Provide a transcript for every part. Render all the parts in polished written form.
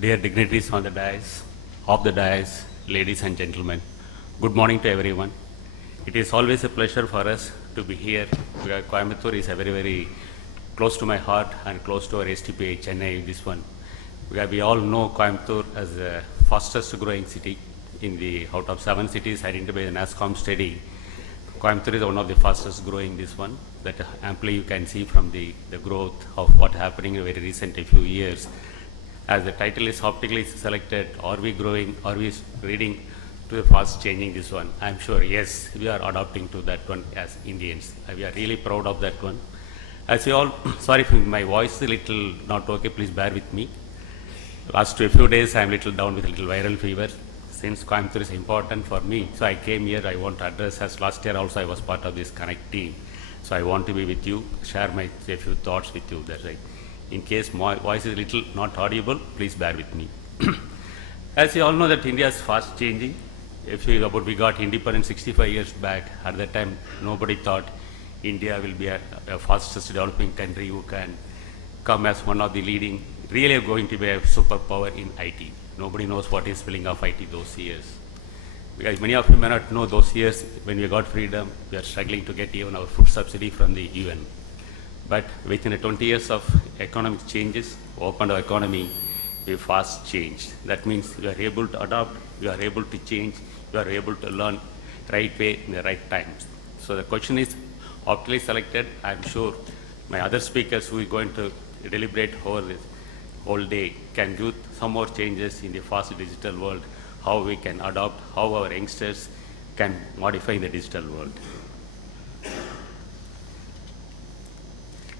Dear dignitaries on the dais, of the dais, ladies and gentlemen, good morning to everyone. It is always a pleasure for us to be here. Coimbatore is a very close to my heart and close to our STPA Chennai, this one. We all know Coimbatore as the fastest growing city out of 7 cities identified by the NASSCOM study. Coimbatore is one of the fastest growing, this one, that amply you can see from the growth of what happening in very recent few years. As the title is optically selected, are we growing, are we reading to the fast changing, this one? I'm sure, yes, we are adopting to that one as Indians. We are really proud of that one. As you all, sorry if my voice is a little not okay, please bear with me. Last few days I'm a little down with a little viral fever. Since Coimbatore is important for me, so I came here, I want to address, as last year also I was part of this Connect team. So I want to be with you, share a few thoughts with you, that's right. In case my voice is a little not audible, please bear with me. As you all know that India is fast changing. We got independence 65 years back. At that time, nobody thought India will be a fastest developing country who can come as one of the leading, really going to be a superpower in IT. Nobody knows what is spelling of IT those years. Because many of you may not know those years when we got freedom, we are struggling to get even our food subsidy from the UN. But within 20 years of economic changes, opened our economy, we fast changed. That means we are able to adopt, we are able to change, we are able to learn right way in the right times. So the question is optically selected. I'm sure my other speakers who are going to deliberate over this whole day can give some more changes in the fast digital world, how we can adopt, how our youngsters can modify the digital world.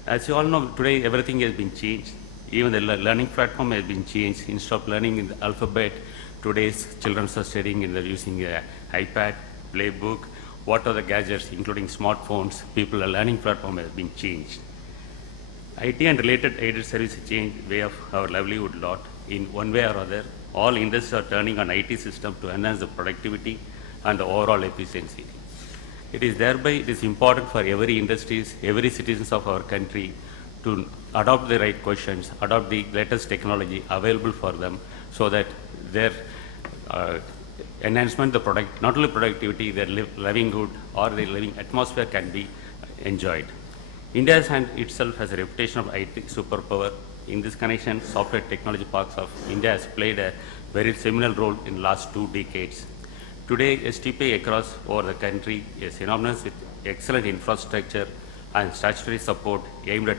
As you all know, today everything has been changed. Even the learning platform has been changed. Instead of learning in the alphabet, today's children are studying using an iPad, playbook, what are the gadgets, including smartphones. People are learning platform has been changed. IT and related aided service changed way of our livelihood lot in one way or other. All industries are turning on IT system to enhance the productivity and the overall efficiency. It is important for every industries, every citizens of our country to adopt the right questions, adopt the latest technology available for them so that their enhancement, not only productivity, their livelihood or their living atmosphere can be enjoyed. India itself has a reputation of IT superpower. In this connection, software technology parks of India has played a very seminal role in the last 2 decades. Today, STPA across over the country is synonymous with excellent infrastructure and statutory support aimed at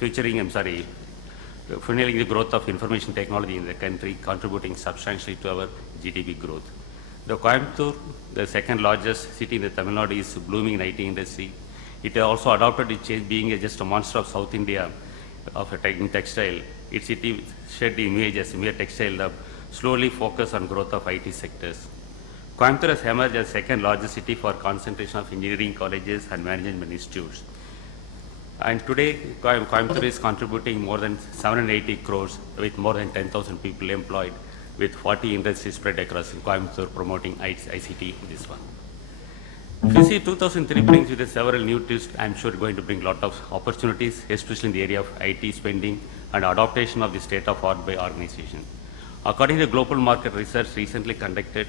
funneling the growth of information technology in the country, contributing substantially to our GDP growth. The Coimbatore, the second largest city in the Tamil Nadu, is blooming in IT industry. It also adopted its change, being just a monster of South India of in textile. Its city shed the image as a mere textile hub, slowly focus on growth of IT sectors. Coimbatore has emerged as second largest city for concentration of engineering colleges and management institutes. And today, Coimbatore is contributing more than 780 crores with more than 10,000 people employed, with 40 industries spread across Coimbatore promoting ICT in this one. If you see 2003 brings with several new twists, I'm sure going to bring a lot of opportunities, especially in the area of IT spending and adaptation of the state of art by organization. According to global market research recently conducted,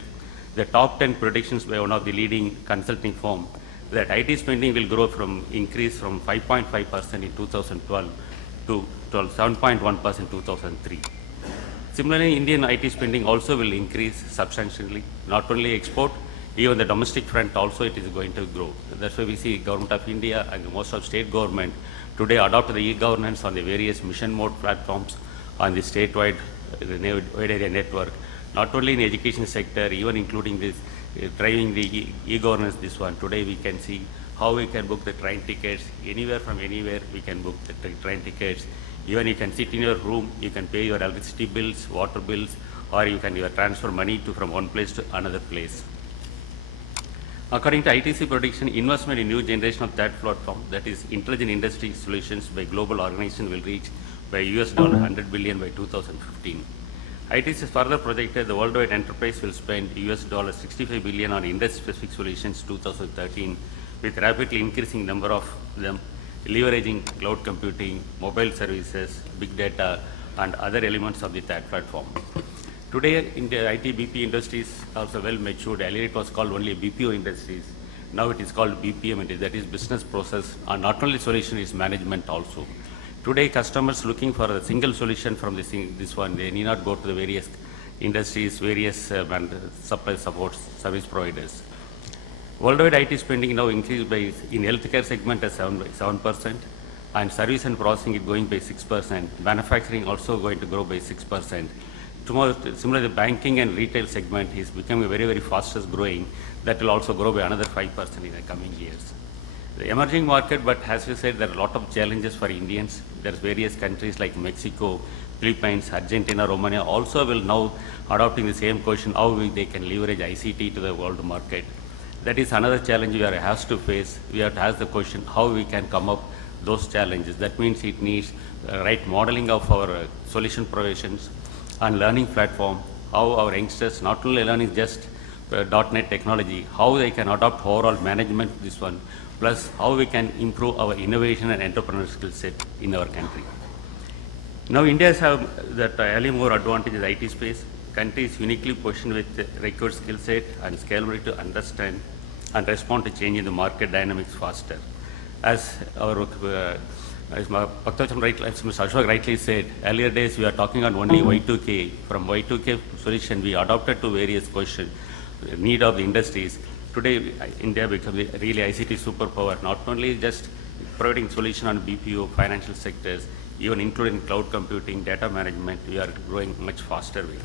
the top 10 predictions by one of the leading consulting firm that IT spending will increase from 5.5% in 2012 to 7.1% in 2003. Similarly, Indian IT spending also will increase substantially, not only export, even the domestic front also it is going to grow. That's why we see Government of India and most of state government today adopt the e-governance on the various mission mode platforms on the statewide wide area network, not only in the education sector, even including this driving the e-governance this one. Today we can see how we can book the train tickets, anywhere from anywhere we can book the train tickets. Even you can sit in your room, you can pay your electricity bills, water bills, or you can transfer money from one place to another place. According to ITC prediction, investment in new generation of that platform, that is Intelligent Industry Solutions by global organization, will reach by $100 billion by 2015. ITC further projected the worldwide enterprise will spend $65 billion on industry-specific solutions 2013, with rapidly increasing number of them leveraging cloud computing, mobile services, big data, and other elements of the TAG platform. Today, in the IT BP industries also well matured. Earlier it was called only BPO industries. Now it is called BPM, that is business process, and not only solution is management also. Today, customers looking for a single solution from this one, they need not go to the various industries, various supply support service providers. Worldwide IT spending now increased by, in healthcare segment at 7%, and service and processing is going by 6%. Manufacturing also going to grow by 6%. Tomorrow, similarly, the banking and retail segment is becoming very, very fastest growing. That will also grow by another 5% in the coming years. The emerging market, but as we said, there are a lot of challenges for Indians. There's various countries like Mexico, Philippines, Argentina, Romania also will now adopting the same question, how they can leverage ICT to the world market. That is another challenge we have to face. We have to ask the question, how we can come up those challenges. That means it needs right modeling of our solution provisions and learning platform, how our youngsters not only learning just .NET technology, how they can adopt overall management this one, plus how we can improve our innovation and entrepreneurial skill set in our country. Now India has that early more advantage in the IT space. Country is uniquely positioned with required skill set and scalability to understand and respond to change in the market dynamics faster. As our as Mr. Ashok rightly said, earlier days we are talking on only Y2K. From Y2K solution, we adopted to various questions, need of the industries. Today, India becomes really ICT superpower, not only just providing solution on BPO, financial sectors, even including cloud computing, data management, we are growing much faster way.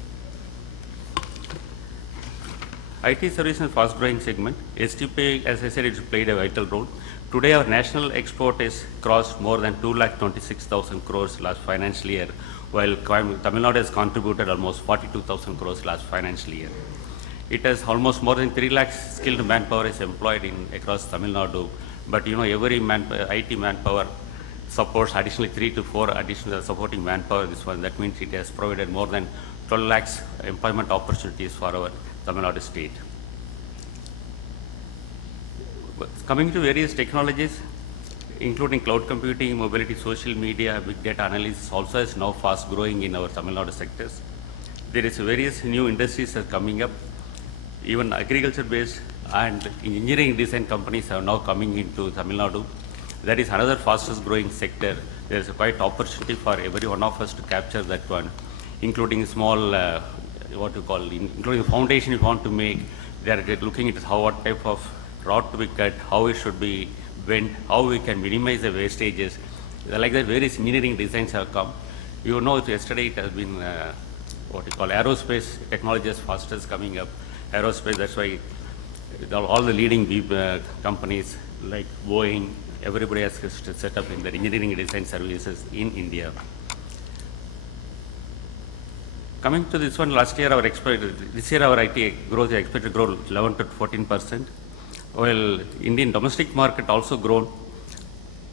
IT service and fast growing segment. STP, as I said, it's played a vital role. Today, our national export is crossed more than 2,26,000 crores last financial year, while Tamil Nadu has contributed almost 42,000 crores last financial year. It has almost more than 3 lakhs skilled manpower is employed across Tamil Nadu, but every IT manpower supports additionally 3 to 4 additional supporting manpower. This one, that means it has provided more than 12 lakhs employment opportunities for our Tamil Nadu state. Coming to various technologies, including cloud computing, mobility, social media, big data analysis also is now fast growing in our Tamil Nadu sectors. There is various new industries are coming up. Even agriculture based and engineering design companies are now coming into Tamil Nadu. That is another fastest growing sector. There is a quite opportunity for every one of us to capture that one, including small, including the foundation you want to make. They are looking at how what type of rod to be cut, how it should be bent, how we can minimize the wastages. Like that, various engineering designs have come. Yesterday it has been aerospace technology is fastest coming up. Aerospace, that's why all the leading companies like Boeing, everybody has set up in their engineering design services in India. Coming to this one, last year this year our IT growth is expected to grow 11 to 14%. While Indian domestic market also grown,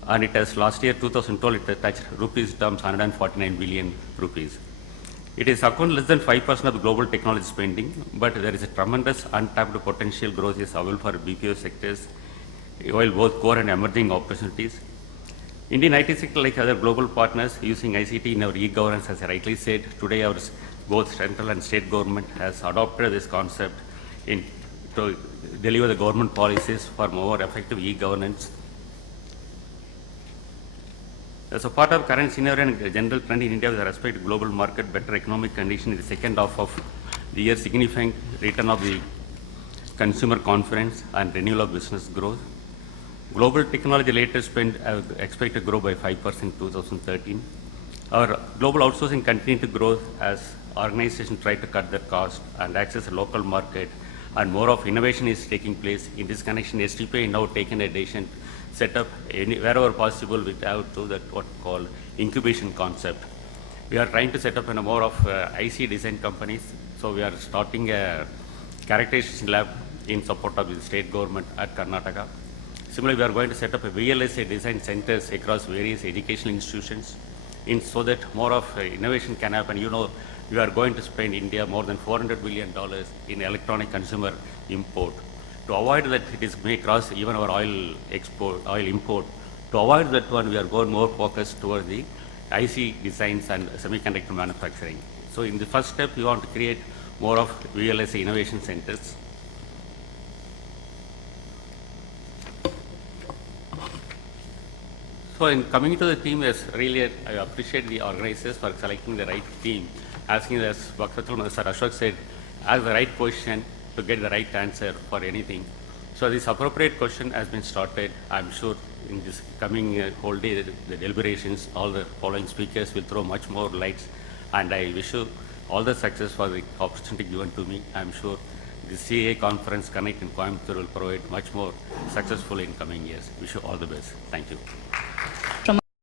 and it has last year 2012 it touched rupees terms 149 billion rupees. It is account less than 5% of the global technology spending, but there is a tremendous untapped potential growth is available for BPO sectors, while both core and emerging opportunities. Indian IT sector, like other global partners, using ICT in our e-governance, as I rightly said, today our both central and state government has adopted this concept to deliver the government policies for more effective e-governance. As a part of current scenario and general trend in India with respect to global market, better economic condition in the second half of the year, signifying return of the consumer confidence and renewal of business growth. Global technology related spend expected to grow by 5% in 2013. Our global outsourcing continued to grow as organizations try to cut their cost and access the local market, and more of innovation is taking place. In this connection, STP now taken a decision set up wherever possible we have to that what called incubation concept. We are trying to set up more of IC design companies. So we are starting a characterization lab in support of the state government at Karnataka. Similarly, we are going to set up a VLSA design centers across various educational institutions so that more of innovation can happen. We are going to spend India more than $400 billion in electronic consumer import. To avoid that it may cross even our oil import. To avoid that one, we are going more focused towards the IC designs and semiconductor manufacturing. So in the first step, we want to create more of VLSI innovation centers. So in coming to the team, yes, really I appreciate the organizers for selecting the right team, asking as Sir Ashok said, ask the right question to get the right answer for anything. So this appropriate question has been started. I'm sure in this coming whole day, the deliberations, all the following speakers will throw much more lights, and I wish you all the success for the opportunity given to me. I'm sure the CA conference Connect in Coimbatore will provide much more successful in coming years. Wish you all the best. Thank you.